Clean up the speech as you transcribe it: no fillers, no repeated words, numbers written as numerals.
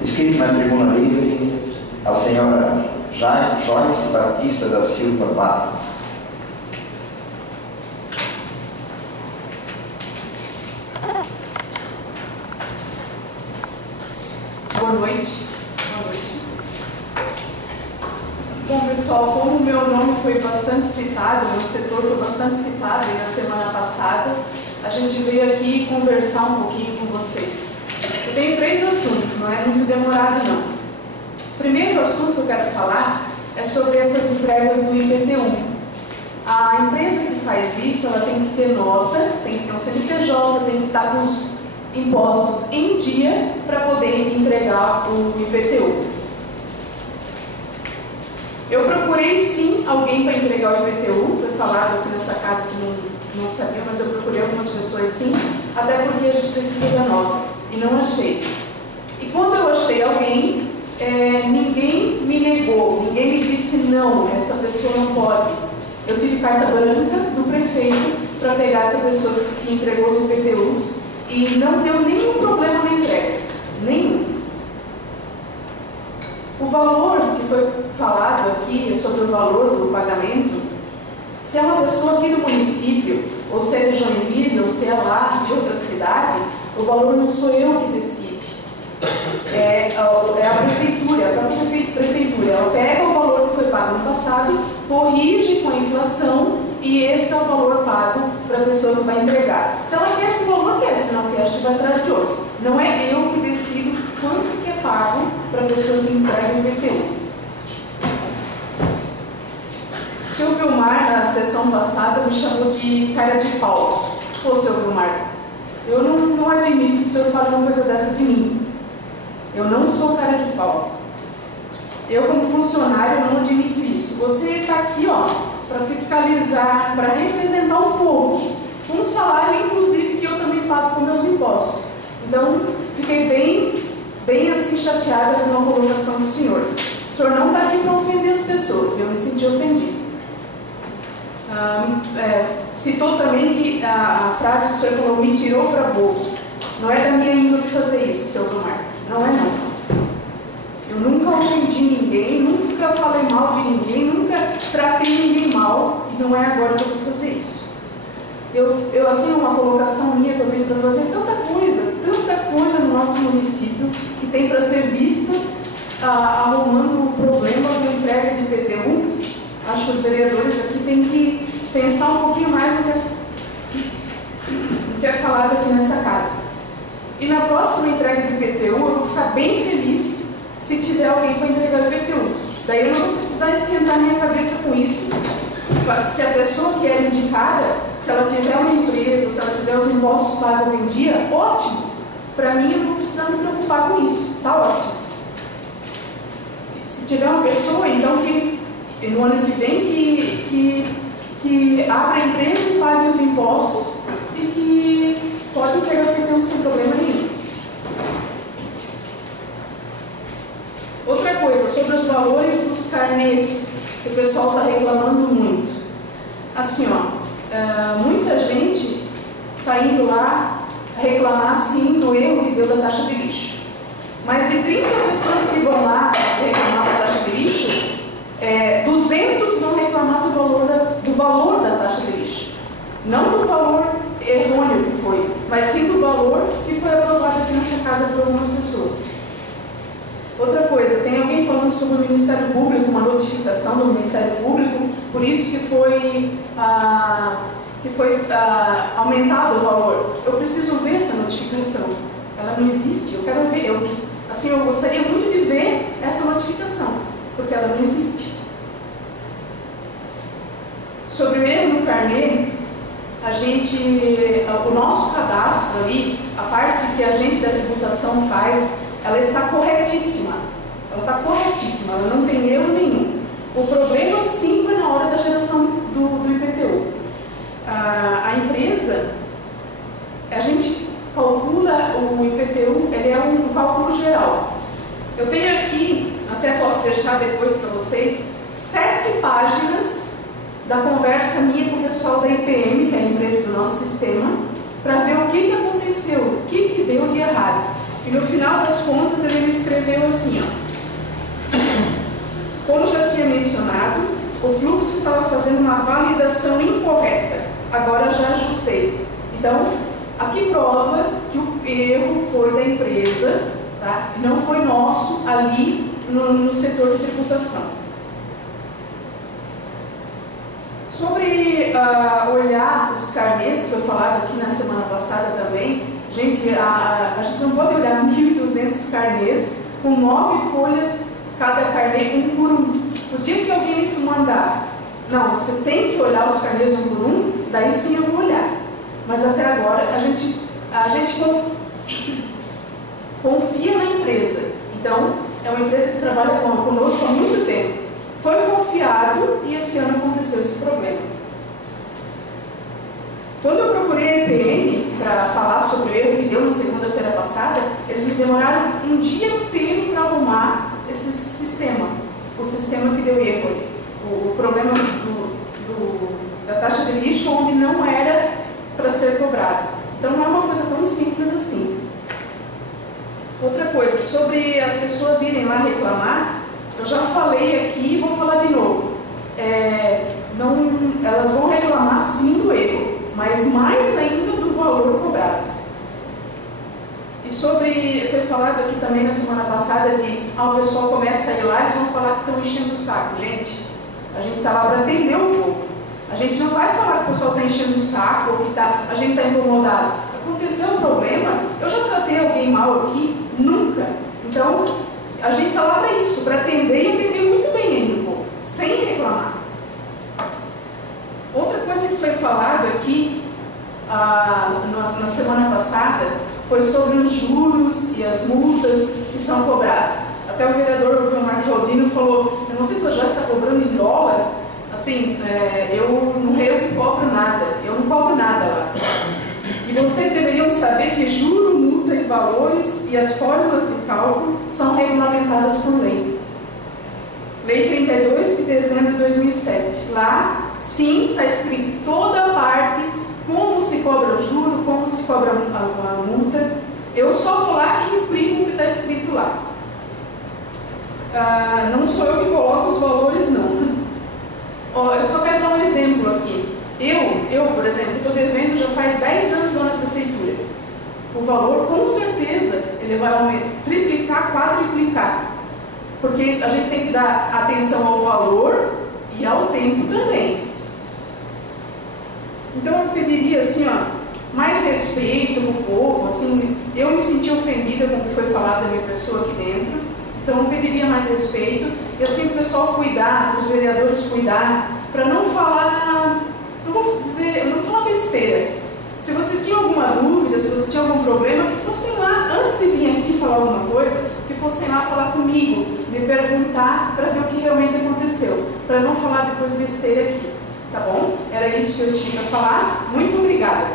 Inscrito na tribuna livre, a senhora Joyce Batista da Silva Barros. Boa noite. Boa noite. Bom, pessoal, como o meu nome foi bastante citado, meu setor foi bastante citado na semana passada, a gente veio aqui conversar um pouquinho com vocês. Eu tenho 3 assuntos, não é muito demorado não. O primeiro assunto que eu quero falar é sobre essas entregas do IPTU. A empresa que faz isso, ela tem que ter nota, tem que ter um CNPJ, tem que estar com os impostos em dia para poder entregar o IPTU. Eu procurei sim alguém para entregar o IPTU, foi falado aqui nessa casa que não sabia, mas eu procurei algumas pessoas sim, até porque a gente precisa da nota, e não achei. E quando eu achei alguém, ninguém me negou, ninguém me disse não, essa pessoa não pode. Eu tive carta branca do prefeito para pegar essa pessoa que entregou os IPTUs e não deu nenhum problema na entrega, nenhum. O valor que foi falado aqui sobre o valor do pagamento, se é uma pessoa aqui do município, ou se é de Joinville, ou se é lá de outra cidade, o valor não sou eu que decide. É a prefeitura, a própria prefeitura. Ela pega o valor que foi pago no passado, corrige com a inflação e esse é o valor pago para a pessoa que vai entregar. Se ela quer esse valor, quer. Se não quer, a gente vai atrás de outro. Não é eu que decido quanto que é pago para a pessoa que entrega o IPTU. O seu Vilmar, na sessão passada, me chamou de cara de pau. Pô, seu Vilmar, eu não admito que o senhor fale uma coisa dessa de mim. Eu não sou cara de pau. Eu, como funcionário, não admito isso. Você está aqui, ó, para fiscalizar, para representar o povo, com um salário, inclusive, que eu também pago com meus impostos. Então, fiquei bem assim chateada com a colocação do senhor. O senhor não está aqui para ofender as pessoas, eu me senti ofendido. Citou também que a frase que o senhor falou, me tirou para bobo. Não é da minha índole fazer isso, seu Vilmar. Não é não. Eu nunca ofendi ninguém, nunca falei mal de ninguém, nunca tratei ninguém mal, e não é agora que eu vou fazer isso. Eu assim, uma colocação minha que eu tenho para fazer, tanta coisa no nosso município que tem para ser vista, arrumando o problema da entrega de IPTU. Acho que os vereadores aqui têm que pensar um pouquinho mais no que é falado aqui nessa casa. E na próxima entrega de IPTU, eu vou ficar bem feliz se tiver alguém para entregar o IPTU. Daí eu não vou precisar esquentar minha cabeça com isso. Se a pessoa que é indicada, se ela tiver uma empresa, se ela tiver os impostos pagos em dia, ótimo. Para mim, eu não vou precisar me preocupar com isso. Tá ótimo. Se tiver uma pessoa, então, que no ano que vem, que abra a empresa e pague os impostos e que pode entregar o IPTU sem problema nenhum. Outra coisa, sobre os valores dos carnês, que o pessoal está reclamando muito. Assim, ó, muita gente está indo lá reclamar, sim, do erro que deu da taxa de lixo. Mais de 30 pessoas que vão lá reclamar da taxa de lixo, 200 vão reclamar do valor da taxa de lixo. Não do valor errôneo que foi, mas sim do valor que foi aprovado aqui nessa casa por algumas pessoas. Outra coisa, tem alguém falando sobre o Ministério Público, uma notificação do Ministério Público, por isso que foi aumentado o valor. Eu preciso ver essa notificação. Ela não existe, eu quero ver. Eu gostaria muito de ver essa notificação, porque ela não existe. Sobre o erro no carnê, o nosso cadastro ali, a parte que a gente da tributação faz, ela está corretíssima. Ela não tem erro nenhum. O problema, sim, foi na hora da geração do IPTU. A empresa, a gente calcula o IPTU, ele é um cálculo geral. Eu tenho aqui, até posso deixar depois para vocês, 7 páginas da conversa minha com o pessoal da IPM, que é a empresa do nosso sistema, para ver o que aconteceu, o que deu de errado. E no final das contas ele me escreveu assim, ó. Como já tinha mencionado, o fluxo estava fazendo uma validação incorreta. Agora já ajustei. Então, aqui prova que o erro foi da empresa, tá? E não foi nosso ali no setor de tributação. Sobre olhar os carnês, que foi falado aqui na semana passada também, gente, a gente não pode olhar 1.200 carnês com 9 folhas, cada carnê um por um. O dia que alguém me mandar, não, você tem que olhar os carnês um por um, daí sim eu vou olhar. Mas até agora a gente confia na empresa. Então, é uma empresa que trabalha conosco há muito tempo. Foi confiado e esse ano aconteceu esse problema. Quando eu procurei a EPM para falar sobre o erro que deu na segunda-feira passada, eles me demoraram um dia inteiro para arrumar esse sistema, o sistema que deu erro ali. O problema da taxa de lixo onde não era para ser cobrado. Então não é uma coisa tão simples assim. Outra coisa, sobre as pessoas irem lá reclamar, eu já falei aqui e vou falar de novo. Elas vão reclamar sim do erro, mas mais ainda do valor cobrado. E sobre, foi falado aqui também na semana passada de o pessoal começa a ir lá, eles vão falar que estão enchendo o saco. Gente, a gente está lá para atender o povo. A gente não vai falar que o pessoal está enchendo o saco ou que a gente está incomodado. Aconteceu um problema, eu já tratei alguém mal aqui? Nunca. Então, a gente está lá para isso, para atender e atender muito bem ainda o povo, sem reclamar. Outra coisa que foi falado aqui na semana passada foi sobre os juros e as multas que são cobradas. Até o vereador Vilmar Claudino falou, eu não sei se você já está cobrando em dólar, assim, eu não cobro nada, eu não cobro nada lá. E vocês deveriam saber que juro, multa e valores e as fórmulas de cálculo são regulamentadas por lei. Lei 32 de dezembro de 2007. Lá, sim, está escrito toda a parte, como se cobra o juro, como se cobra a multa. Eu só vou lá e imprimo o que está escrito lá. Não sou eu que coloco os valores, não. Eu só quero dar um exemplo aqui. Eu, por exemplo, estou devendo já faz 10 anos lá na prefeitura. O valor, com certeza, ele vai triplicar, quadriplicar. Porque a gente tem que dar atenção ao valor e ao tempo também. Então eu pediria assim, mais respeito com o povo. Assim, eu me senti ofendida com o que foi falado da minha pessoa aqui dentro. Então eu pediria mais respeito. E assim o pessoal cuidar, os vereadores cuidar, para não falar, não falar besteira. Se vocês tinham alguma dúvida, se vocês tinham algum problema, que fossem lá, antes de vir aqui falar alguma coisa, que fossem lá falar comigo, me perguntar para ver o que realmente aconteceu, para não falar depois besteira aqui, tá bom? Era isso que eu tinha para falar. Muito obrigada.